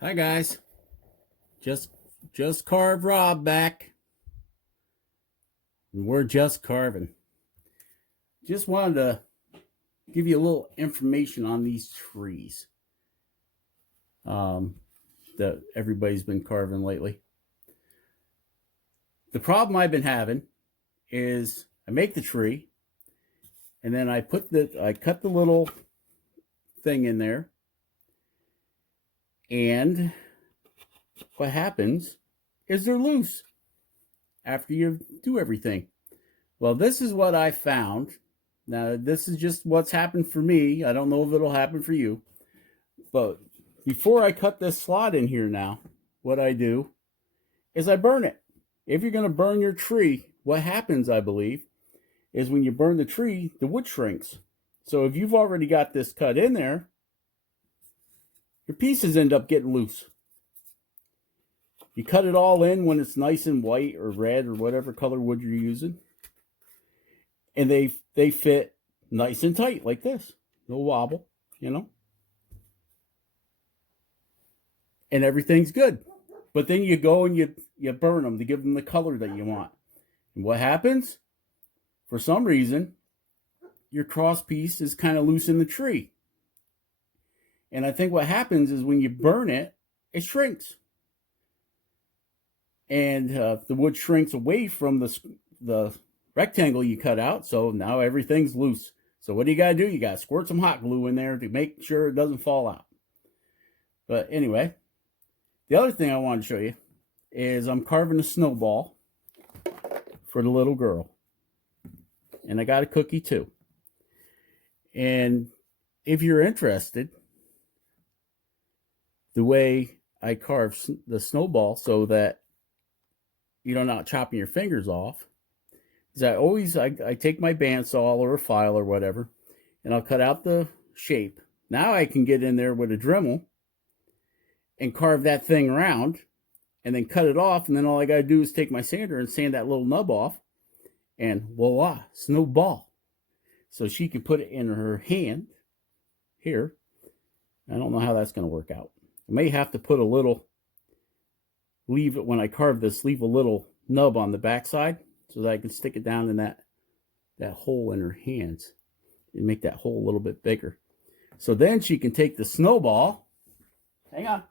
Hi guys, just carved Rob back, and we're just carving. Just wanted to give you a little information on these trees um, that everybody's been carving lately. The problem I've been having is I make the tree, and then I cut the little thing in there, and what happens is they're loose after you do everything. Well, this is what I found. Now, this is just what's happened for me. I don't know if it'll happen for you. But before I cut this slot in here now, what I do is I burn it. If you're going to burn your tree, what happens, I believe, is when you burn the tree, the wood shrinks. So if you've already got this cut in there, your pieces end up getting loose. You cut it all in when it's nice and white or red or whatever color wood you're using. And they fit nice and tight like this. No wobble, you know. And everything's good. But then you go and you burn them to give them the color that you want. And what happens? For some reason, your cross piece is kind of loose in the tree. And I think what happens is when you burn it, it shrinks. And the wood shrinks away from the rectangle you cut out, so now everything's loose. So what do you got to do? You got to squirt some hot glue in there to make sure it doesn't fall out. But anyway, the other thing I wanted to show you is I'm carving a snowball for the little girl. And I got a cookie too. And if you're interested, the way I carve the snowball so that you're not chopping your fingers off, is I take my bandsaw or a file or whatever, and I'll cut out the shape. Now I can get in there with a dremel and carve that thing around and then cut it off, and then all I got to do is take my sander and sand that little nub off, and voila, snowball. So she can put it in her hand here. I don't know how that's going to work out. I may have to put a little, leave it when I carve this, leave a little nub on the backside so that I can stick it down in that hole in her hands and make that hole a little bit bigger. So then she can take the snowball. Hang on.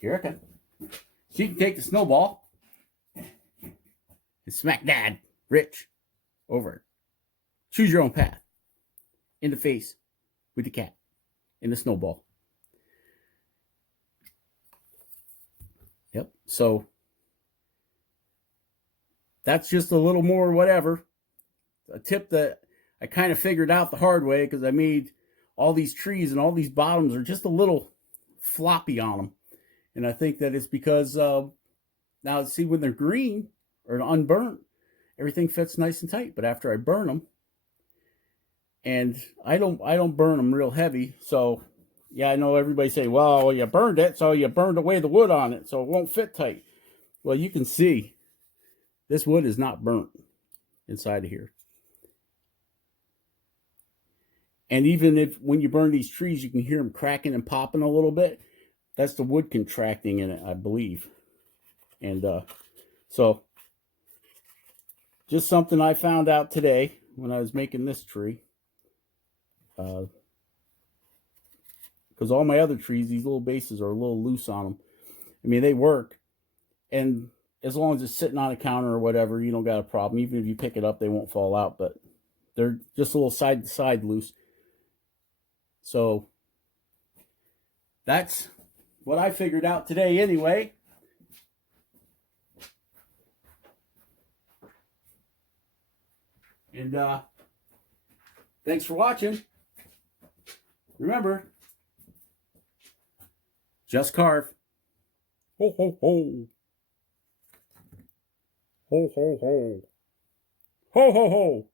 Here I come. She can take the snowball and smack Dad, Rich, over it. Choose your own path. In the face with the cat. In the snowball. Yep. So that's just a little more whatever. A tip that I kind of figured out the hard way because I made all these trees and all these bottoms are just a little floppy on them. And I think that it's because now see when they're green or unburnt, everything fits nice and tight. But after I burn them, and I don't burn them real heavy, so yeah, I know everybody say, well, you burned it, so you burned away the wood on it, so it won't fit tight. Well, you can see this wood is not burnt inside of here. And even if when you burn these trees, you can hear them cracking and popping a little bit. That's the wood contracting in it, I believe. And so just something I found out today when I was making this tree. Because all my other trees, these little bases are a little loose on them. I mean, they work. And as long as it's sitting on a counter or whatever, you don't got a problem. Even if you pick it up, they won't fall out. But they're just a little side to side loose. So that's what I figured out today anyway. And thanks for watching. Remember, just carve. Ho, ho, ho. Ho, ho, ho. Ho, ho, ho.